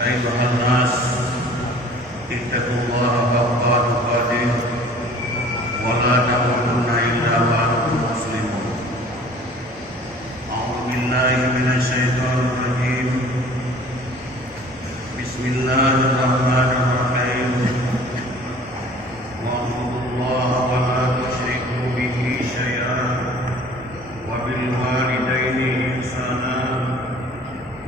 أيها الناس اتقوا الله حق تقاته ولا تموتن إلا وأنتم مسلمون. أعوذ بالله من الشيطان الرجيم. بسم الله الرحمن الرحيم. واعبدوا الله ولا تشركوا به شيئا وبالوالدين إحسانا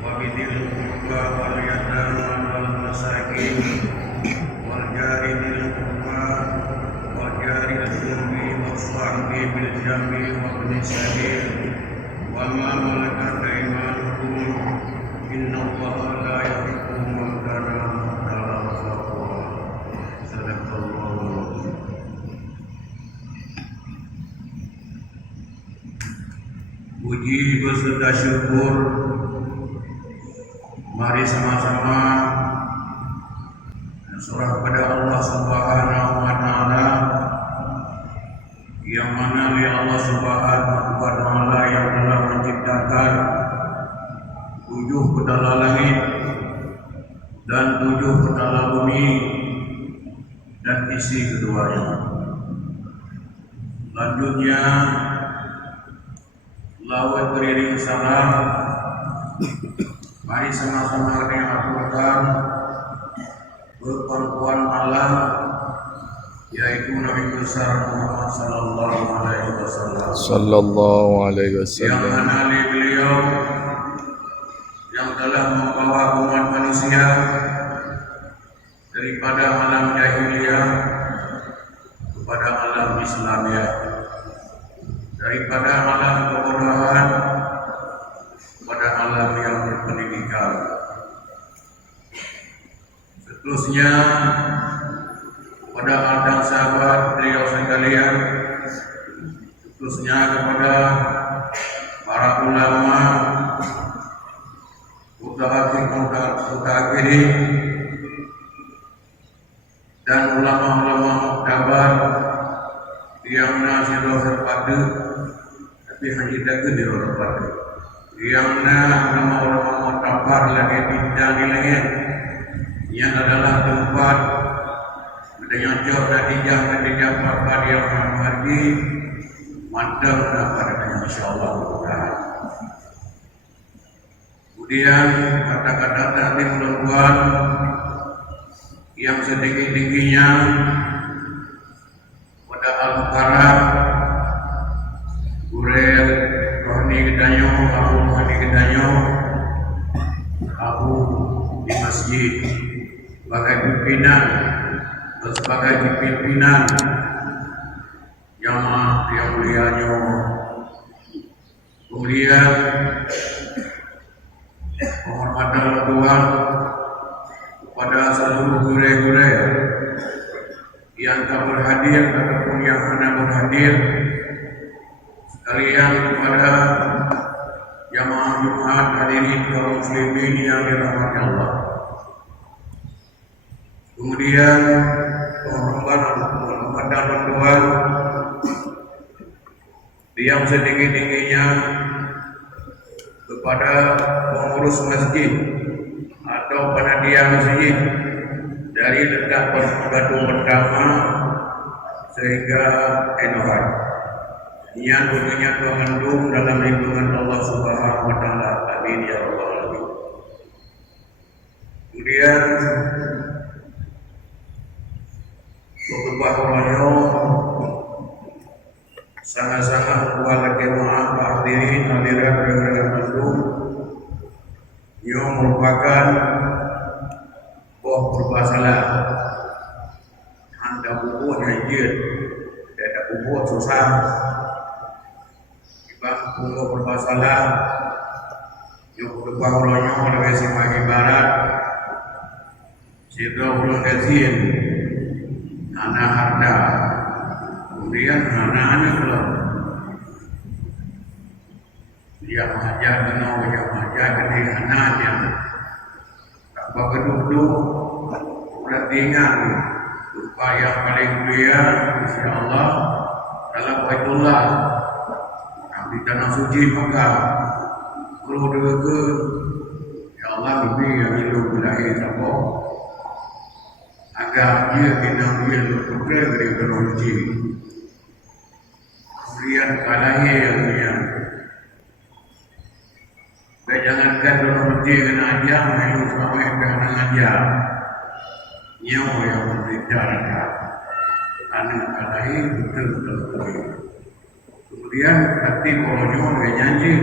وبذي القربى واليتامى والمساكين والجار ذي القربى والجار الجنب والصاحب بالجنب وابن السبيل وما ملكت أيمانكم إن الله لا يحب من كان مختالا فخورا. صدق الله العظيم. Puji beserta syukur mari sama-sama surah kepada Allah Subhanahu wa taala, yang mana Allah Subhanahu wa taala yang telah menciptakan 7 petala langit dan 7 petala bumi dan isi keduanya. Selanjutnya lawat beriring salam, mari sama-sama kita aturkan berpangkuan alam, yaitu Nabi besar Muhammad sallallahu alaihi wasallam. Yang mana beliau yang telah membawa umat manusia daripada alam jahiliyah kepada alam Islamiyah, daripada alam kebodohan kepada alam yang berpendidikan. Seterusnya kepada adang sahabat beliau sekalian, seterusnya kepada para ulama, mutaakhirin dan ulama-ulama muktabar yang nasihat terpadu tapi hanya jaga di orang pada yang ulama-ulama muktabar lagi bidang di langit, yang adalah tempat dengan jauh dari jam apa dia menghormati mandang pada insyaallah. Kemudian kata-kata tadi perempuan yang setinggi-tingginya pada Al-Mukarram Gurel Rohani Gedanyo, Abu Rohani Gedanyo, Abu di masjid sebagai pimpinan dan sebagai pimpinan jamaah yang mulianya. Kemudian penghormatan Tuhan kepada seluruh gure-gure yang tak berhadir ataupun yang hendak berhadir, sekalian kepada jamaah Jumat hadirin kaum muslimin yang dirahmati Allah. Kemudian penghormatan Tuhan yang setinggi-tingginya kepada pengurus masjid atau panitia masjid dari letak batu pertama sehingga Enohan, yang tentunya terlindung dalam lindungan Allah Subhanahu wa taala. Amin ya rabbal alamin. Kemudian bahwanya sangat-sangat kuat jemaah hadirin hadirat yang Bandung yang merupakan berbasalah anda bukunya je ada buku susah ibang buku berbasalah yang berbahulanya oleh Simagi Barat Sidra Ulun Gazin anak harta, kemudian anak-anak kalau dia mengajar kenal, dia mengajar ke anaknya tak berkeduk-duk sudah tinggal lupa yang paling mulia insyaAllah dalam Baitullah di tanah suci Makkah. Perlu juga ya Allah lebih yang itu berakhir sama agar dia kena dia bertukar dari teknologi kemudian kalahnya yang jangankan teknologi kena ajar yang sampai kena ajar nyawa yang berbicara anak kalahnya betul-betul kemudian hati kolonyo dia nyanyi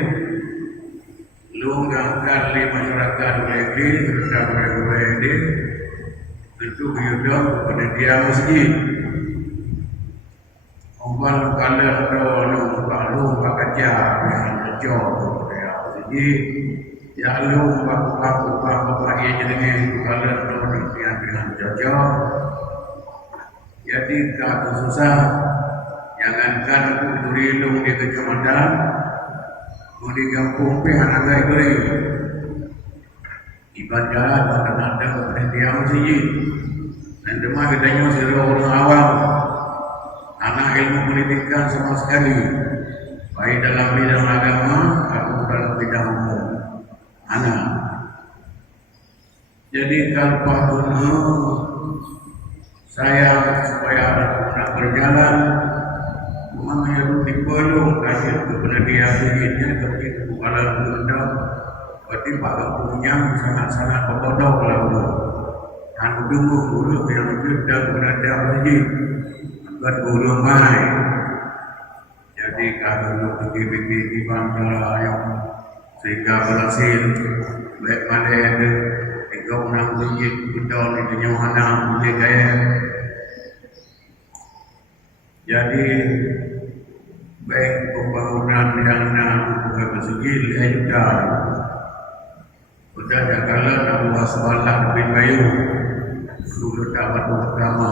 lu ngangkat di masyarakat lagi serta berada tentu yudon kepada dia masjid orang kalau lu kalau kaca yang kecil kepada masjid ya lu bapak ia jenenge kalau lu dengan cocok jadi tak susah jangankan berilu di kecamatan mau di kampung pihak agak itu ibadah kadang-kadang kepada dia masjid dan demam katanya seluruh orang awam anak ilmu pendidikan sama sekali baik dalam bidang agama atau dalam bidang umum anak jadi kalau patutnya saya supaya anak berjalan memang diperlu kasih kepada dia sendiri tapi kalau benda berarti pada punya sangat-sangat berbodoh kalau anu dulu yang kita berada lagi buat guru mai jadi kalau pergi di bangsa yang sehingga berhasil baik mana ada 36 ringgit betul di dunia mana boleh kaya jadi baik pembangunan yang bukan bersegil juga sudah jagalah Abu Hasbalah bin Bayu sudah dapat pertama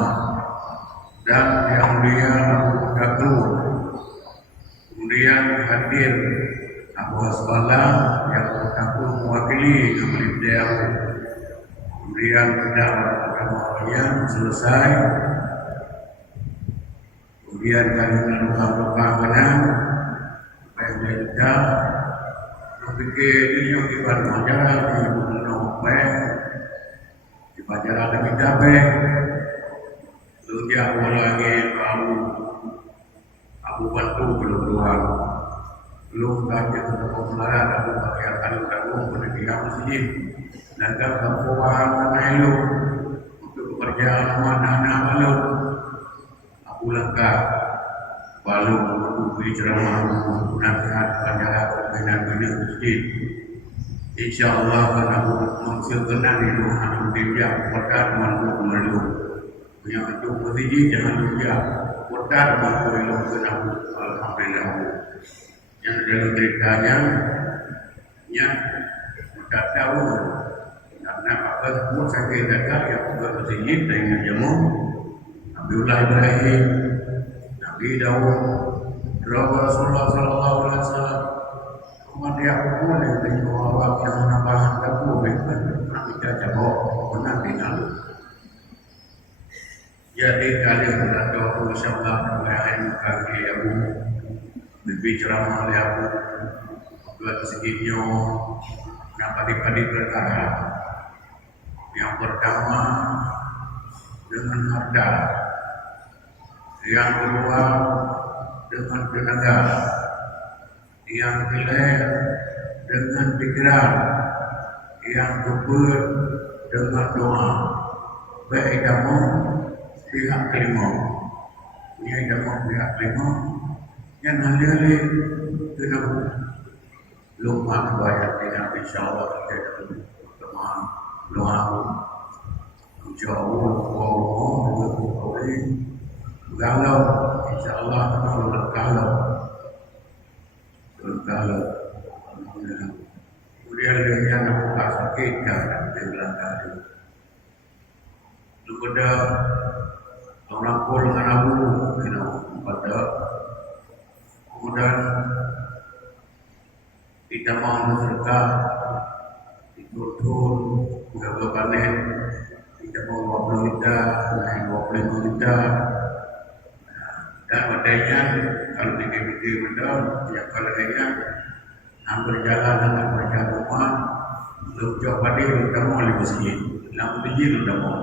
dan yang dia Abu Dakur kemudian hadir Abu Hasbalah yang Dakur mewakili Amal beliau kemudian pendapat agama yang selesai kemudian kami melakukan menang supaya kita berpikir dirinya di Banjar di Bukit di Banjar ada kita lalu dia lagi Abu Bantu belum keluar belum baca tentang pemelaran Abu Bakar kalau pada dia masjid dan kalau kawan itu untuk pekerjaan mana malu Abu Lengkap lalu beri ceramah nasihat pada pimpinan masjid insyaallah akan menghasilkan itu akan dia berkat mampu melalui yang itu masjid jangan lupa berkat mampu melalui alhamdulillah yang dalam ceritanya yang tidak tahu karena apa semua sakit dekat yang juga masjid dengan jamu Abdullah Ibrahim, Nabi Dawud, Rasulullah Sallallahu Alaihi Wasallam. Kemudian aku boleh dengan orang yang menambahkan kamu bukan Nabi Jabok benar dengan. Jadi kalian berdoa Insyaallah mulai kaki aku berbicara oleh aku buat segitnya padi perkara. Yang pertama dengan harta. Yang kedua dengan tenaga, yang ketiga dengan pikiran, yang keempat dengan doa. Baik kamu pihak kelima, yang kamu pihak kelima, yang alih-alih kena lupa kebayar tidak insyaallah kita teman doa jauh kalau insyaallah kalau kemudian dia nak buka sakit kan dia bilang tadi kepada orang pun dengan Abu pada kemudian kita mahu serta ikut-ikut beberapa panen kita mau 20 liter, naik 25 liter dan wadahnya kalau dikit-dikit betul, ya kalau dia berjalan dengan berjalan rumah belum jauh pada utama oleh masjid. Dalam masjid utama.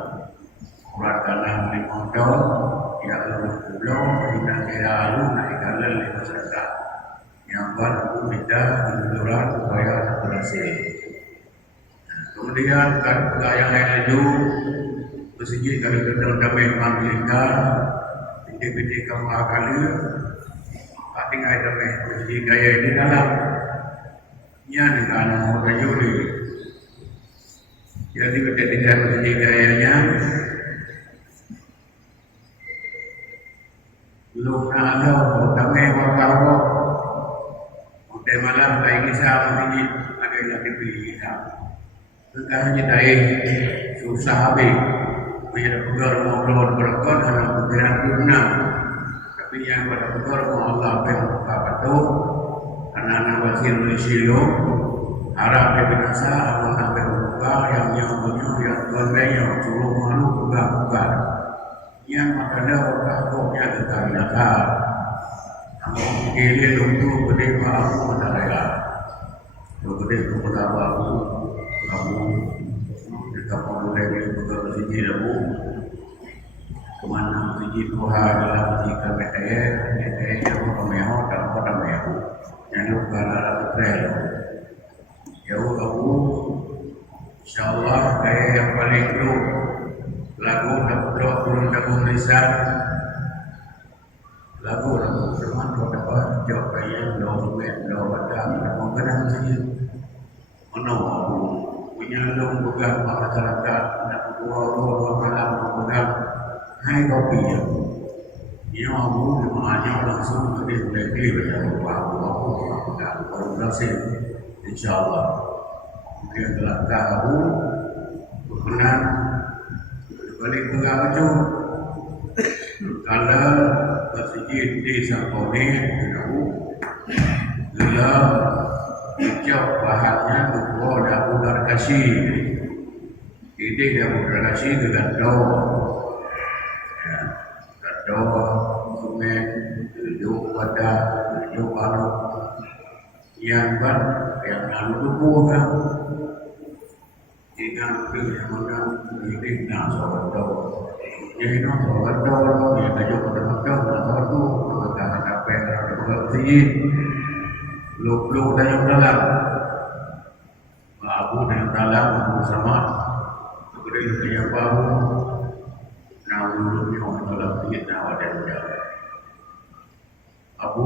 Kurang dalam 5 tahun, ya Allah pulau, kita kira lalu nak ikalan oleh masyarakat. Yang baru minta menjual supaya berhasil. Kemudian kalau yang lain itu masjid kalau kita damai manggilkan, pindah-pindah kamu akali, tinggal damai masjid gaya di dalam. Ia dengan orang juli. Jadi kita tinggal masjid gayanya. Belum ada damai waktu. Udah malam baik kisah masjid ada yang dipilih kisah. Sekarang kita susah habis. Bila pegar mau berkon dalam pikiran guna. Tapi yang pada pegar mau Allah berbuka batu. Anak-anak wasir silo harap binasa Allah berbuka yang punya yang tuannya suruh malu buka. Yang makanya waktunya kita binasa. Namun kiri untuk gede aku menaraya. Gede kepada aku. Kamu kita mulai bekerja sini dulu. Kemana sini Tuhan dalam jika BTS memeho dan memeho. Yang bukan ada betul. Jauh kamu, insyaallah kaya yang paling dulu lagu dapat turun dalam lisan. Lagu teman dapat jawab yang dua batang dan mengenang sini. Menolak menyalung bukan masyarakat nak dua malam bukan hai kopi ya. Ia mahu dimana langsung ke negeri bersama aku baru berhasil insyaallah. Mungkin telah tahu berkenan balik pengacu kalau masjid di Sampone tahu gelap hijau bahannya dua udara kasih. Ini dia udara kasih dengan doa. Doa sungai tujuh pada tujuh baru yang lalu tubuh kan. Jika kita menang ini nak soal doa. Jadi nak soal doa yang tujuh pada makan soal tu kita apa yang ada berarti. Lu dalam Abu dalam bersama kemudian yang baru namun dalam kita ada Abu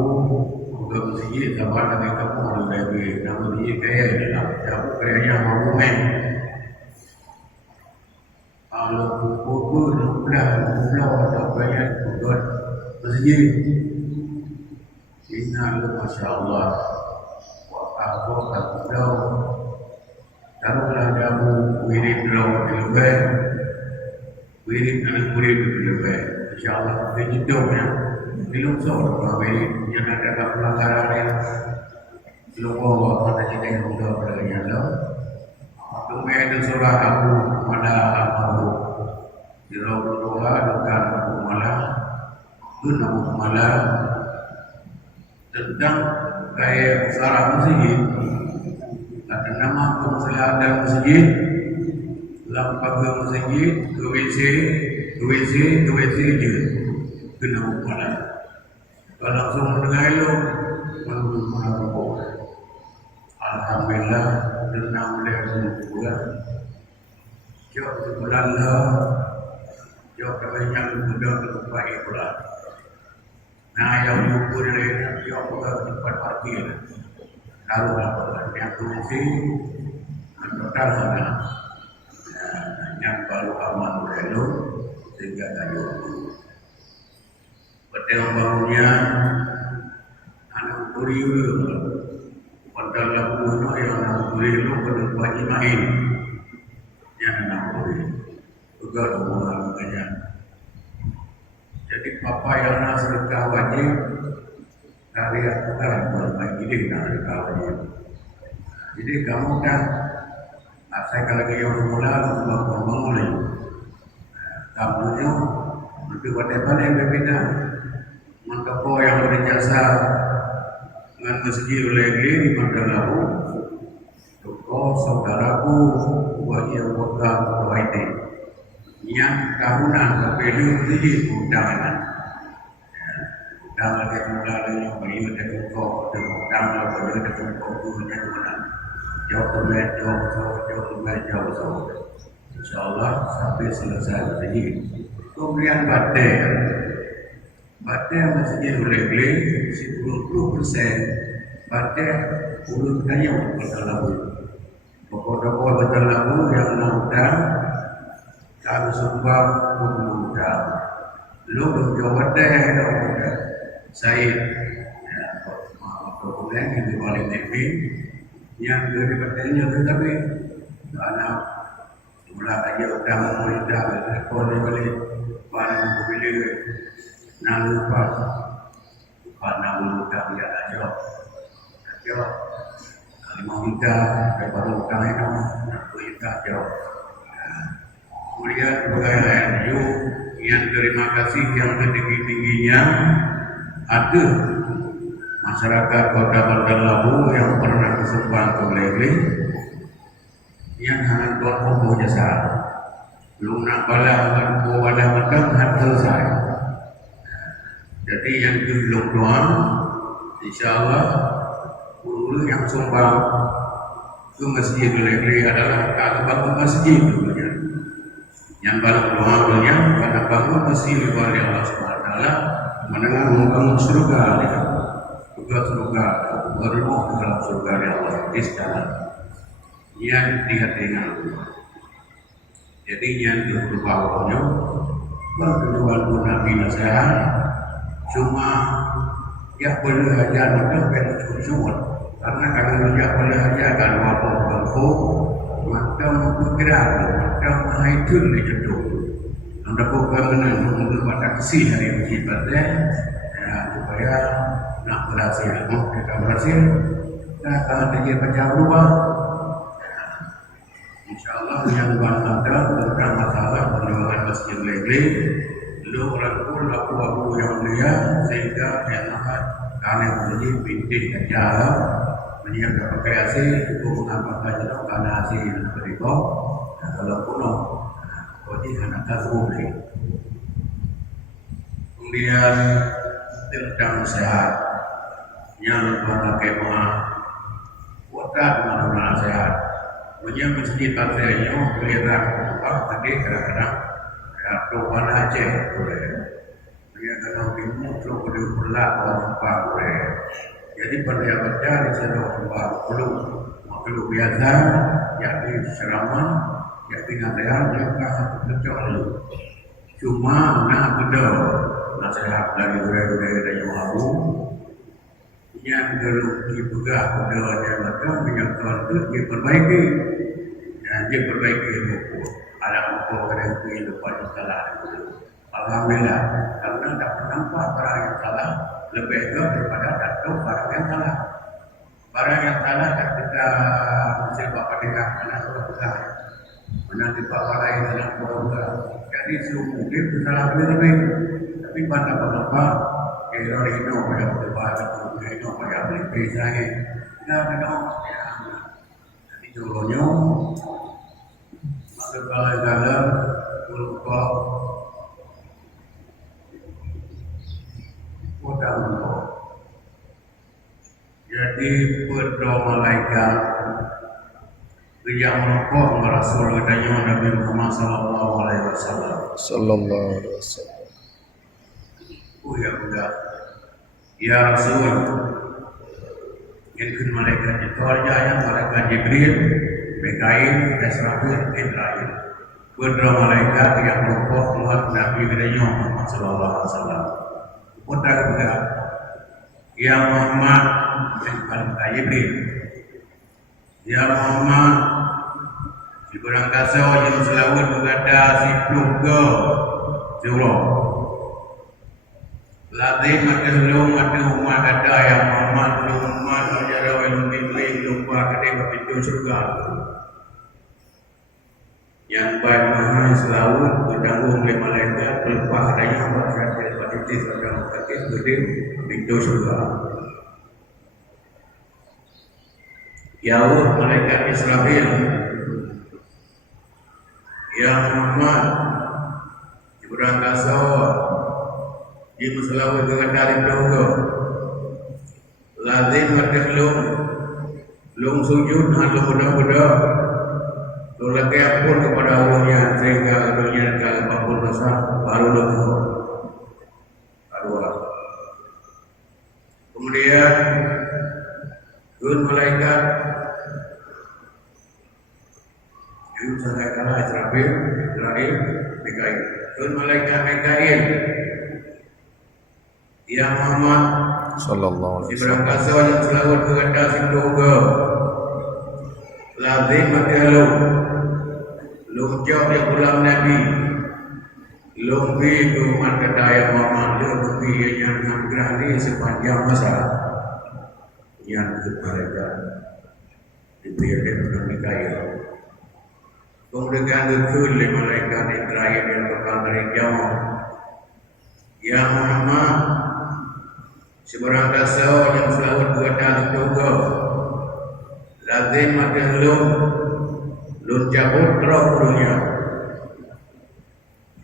bersih sama dengan kamu lebih namun dia kaya dalam aku kayaknya mau main kalau buku pulau atau banyak bukan bersih ini masya Allah. Aku tak tahu. Taruhlah kamu wirid dulu di luar, wirid anak wirid di luar. InsyaAllah hidupnya belum soal wirid yang ada pelanggaran yang belum bawa pada kita yang sudah berjalan. Kemudian surah aku mana aku dirau berdoa dengan aku malah, guna aku malah tentang gaya sarah masjid. Ada nama kemuliaan masjid, lampu masjid, WC je, kena upaya. Kalau langsung mendengar itu, malu. Alhamdulillah, tenang boleh buat. Jauh sebulan lah, jauh banyak muda terbaik pula. Nah, yang ukur ini dia bukan tempat parkir. Lalu apa? Yang kursi, anggota sana. Yang baru aman dulu sehingga kayu. Betul barunya anak kuriu. Pada lagu itu yang anak kuriu itu berubah main. Yang anak kuriu juga rumah makanya. Jadi papa yang nak sedekah wajib dari aturan bermain ini nak sedekah wajib. Jadi kamu kan saya kalau yang mula untuk bangun lagi. Kamunya untuk whatever yang berbeda. Maka yang berjasa dengan masjid oleh di maka lalu Tokoh saudaraku buat yang pegang Kuwaiti yang tahunan berbeda sedikit undangan. Undangan dia saudara yang bagi dia tokoh, dia undangan bagi dia tokoh tu yang mana jauh jauh. InsyaAllah sampai selesai sedikit. Kemudian batai masjid boleh 10% batai urut kayu betul lagu. Pokok-pokok betul lagu yang undang kami sumbang undang. Lu jawab deh saya kemudian yang diwali TV yang dari batainya tetapi anak mula aja undang mudah boleh barang pilih nang lupa pada mudah dia aja kalau mau kita baru utang itu nak kita jauh. Kemudian pegawai NU yang terima kasih yang setinggi-tingginya ada masyarakat Kota Bandar Labu yang pernah disumbang ke Lele yang hanya tuan umum jasa lunak bala macam selesai. Jadi yang belum doang insyaAllah guru yang sumbang ke masjid Lele adalah kalau bangun masjid dulunya. Yang baru doanya pada bangun masjid oleh Allah SWT mendengar membangun surga juga surga berumur dalam surga Allah di sana yang dihatikan Allah. Jadi yang berbawahnya berkeluar Nabi nasihat cuma ya boleh aja nak bersyukur karena kalau dia boleh aja kan wabah bangku macam bergerak macam hancur di jatuh. Anda bukan untuk pada kesih hari musibahnya supaya nak berhasil. Kita berhasil, kita akan terjadi macam berubah. InsyaAllah yang bangga tentang masalah penjualan masjid Lele, lu rangkul aku yang mulia sehingga yang akan kami menjadi bintik dan jalan menyiapkan kreasi untuk mengamalkan jenuh karena hasil yang berikut kalau kuno jadi anak kasih kemudian tentang sehat yang pakai kemah kota mana sehat punya masjid partainya kelihatan tadi kadang-kadang atau mana aja boleh dia kadang bingung kalau boleh berlak apa boleh. Jadi pada yang baca di sana perlu biasa, yakni serama, yakni nasihat mereka terkecuali. Cuma nak betul nasihat dari budaya-budaya dari Wahabu yang perlu dipegang budaya yang betul menyangkut itu diperbaiki dan diperbaiki itu ada ukur dari kehidupan yang salah. Alhamdulillah, karena tak nampak barang yang salah lebih daripada tak tahu barang yang salah. Barang yang salah tak kita mesti bapak dengar anak kita menanti bapak lain anak kita. Jadi mungkin salah lebih. Tapi pada bapak kalau itu pada bapak itu pada beli saya. Jadi dulunya masuk dalam lupa jadi berdoa malaikat yang merokok Rasul katanya Nabi Muhammad sallallahu alaihi wasallam. Oh ya enggak. Ya Rasul. Yang malaikat itu aja yang malaikat Jibril, Mikail, Israfil, Israil. Berdoa malaikat yang merokok keluar Nabi Muhammad sallallahu alaihi wasallam. Putra juga ya Muhammad yang paling Jibril ya Muhammad di barang kasau yang selalu berkata si pluga jurah latih maka belum ada umat kata ya Muhammad belum umat menjara belum diberi lupa kedai pintu surga yang baik mahal selalu bertanggung oleh malaikat pelupah adanya masyarakat itu sedang sakit berdiri pintu surga jauh malaikat Israfil, ya Muhammad berangkasa di muselawa kegadari dogo lazim maklum lung sujud halu muda-muda lagi ampun kepada Allahnya sehingga dunia dan apapun dosa baru dosa kedua. Kemudian turun malaikat itu saya kala Israfil, Israel, Mikail. Turun malaikat Mikail yang Muhammad sallallahu alaihi si wasallam berangkasa yang selalu berada di doga lazim makialu lumjak yang ulang Nabi lumbi itu kata yang Muhammad lumbi yang mengerani sepanjang masa yang mereka diberikan dengan Mikail. Kemudian betul malaikat Israel yang bakal jawab ya Muhammad seberang kasa yang selalu berada di doga lazim makialu lun cabut rohnya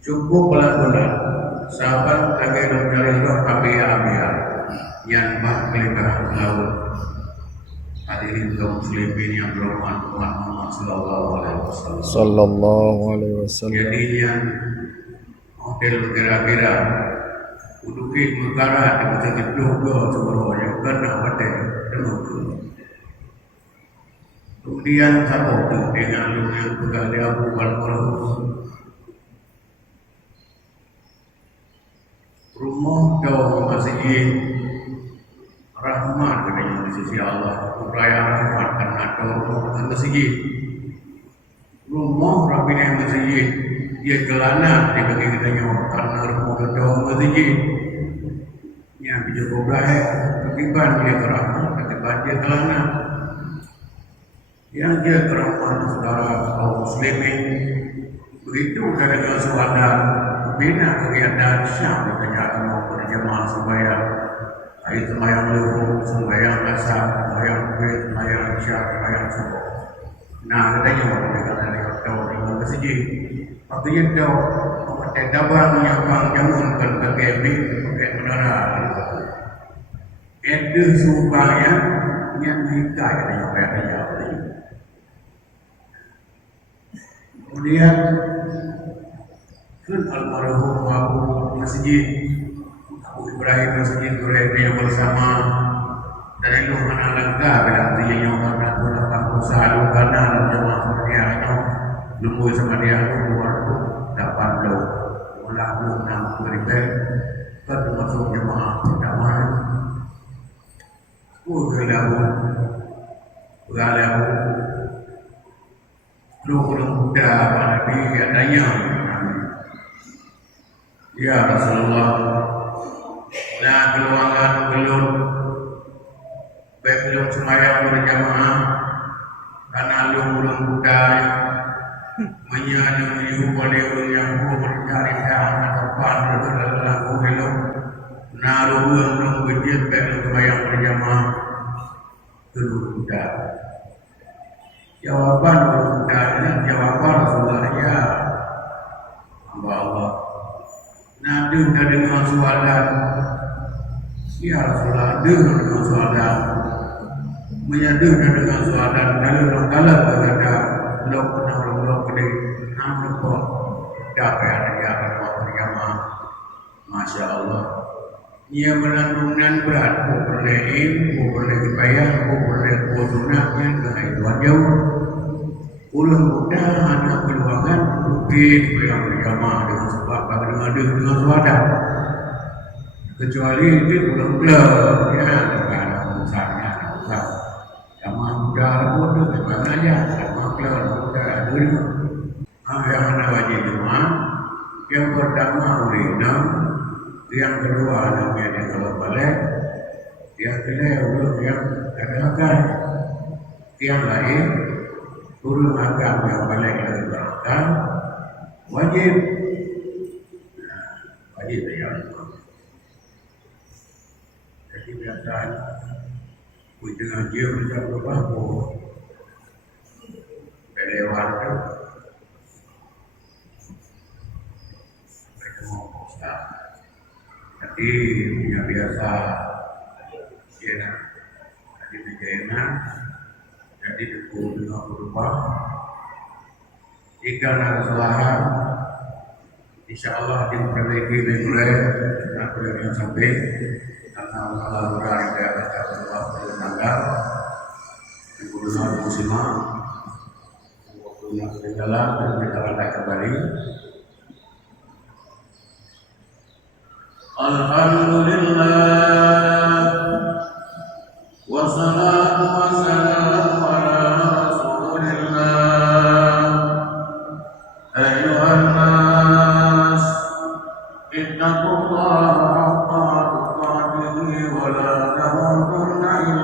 cukup pelan-pelan sahabat agar lun dari roh abia-abia yang berkelimpahan laut. Hadirin kaum muslimin yang berhormat Muhammad sallallahu alaihi wasallam. Jadi yang hotel kira-kira udukin megara di masjid doga sebenarnya karena hotel doga. Kemudian satu dengan lu yang berkali Abu Bakar rumah kau masjid rahmat katanya di sisi Allah upaya rahmat karena kau rumah masjid rumah rapinya masjid dia kelana dia bagi katanya karena rumah kau masjid yang bijak berbahaya ketiban dia rahmat ketiban dia kelana yang dia kerahmat saudara kaum muslimin begitu kadang-kadang suada bina kegiatan Syam katanya mau berjamaah sembahyang ayat sembahyang luhur, sembahyang asar, sembahyang bid, sembahyang isyak, sembahyang subuh. Nah katanya orang kata dia tahu dengan masjid artinya tahu pakai dabang menyapang jamun ke kebi pakai menara itu supaya yang nikah katanya kayak dia kemudian kan almarhum Abu Masjid Abu Ibrahim Masjid Ibrahim yang bersama dan itu mana langkah bila dia yang orang nak usaha karena jemaah seperti itu lumpuh sama dia luar tu dapat lo ulah belum nak berikan termasuk jemaah pertama galau lu muda Nabi katanya ya Rasulullah nah keluangan belum belum semayang berjamaah karena lu belum muda menyanu boleh yang mencari jalan depan lalu belum nah lu belum berjid belum semayang berjamaah belum muda. Jawaban dan jawaban Rasulullah ya Allah. Nabi sudah dengan soalan ya Rasulullah dengan soalan menyadari dengan soalan kalau berada blok ini namun kok dapat ada berjamaah Masya Allah ia menanggungan berat boleh dibayar boleh sunatnya dengan tuan jauh ulang muda anak keluarga mungkin yang berjamaah dengan sebab dengan suada kecuali itu ulang ya dengan misalnya jamaah muda muda bagaimana aja jamaah muda dulu yang mana wajib jemaah yang pertama urinam yang kedua namanya dia kalau balik yang kedua yang kadang-kadang yang lain turun agam yang balik dari belakang wajib yang jadi biasanya dengan dia macam berapa itu mereka mau Ustaz. Jadi yang biasa ya, jadi kejadian jadi dengan berubah. Jika ada kesalahan, insya Allah diperbaiki mulai aku yang sampai karena masalah luar yang baca berubah bertanggal digunakan muslimah waktunya berjalan dan kita akan kembali. Alhamdulillah wassalatu wassalamu ala rasulillah. Ayuhan nas ittaqullaha haqqa tuqatih wa la tamutunna illa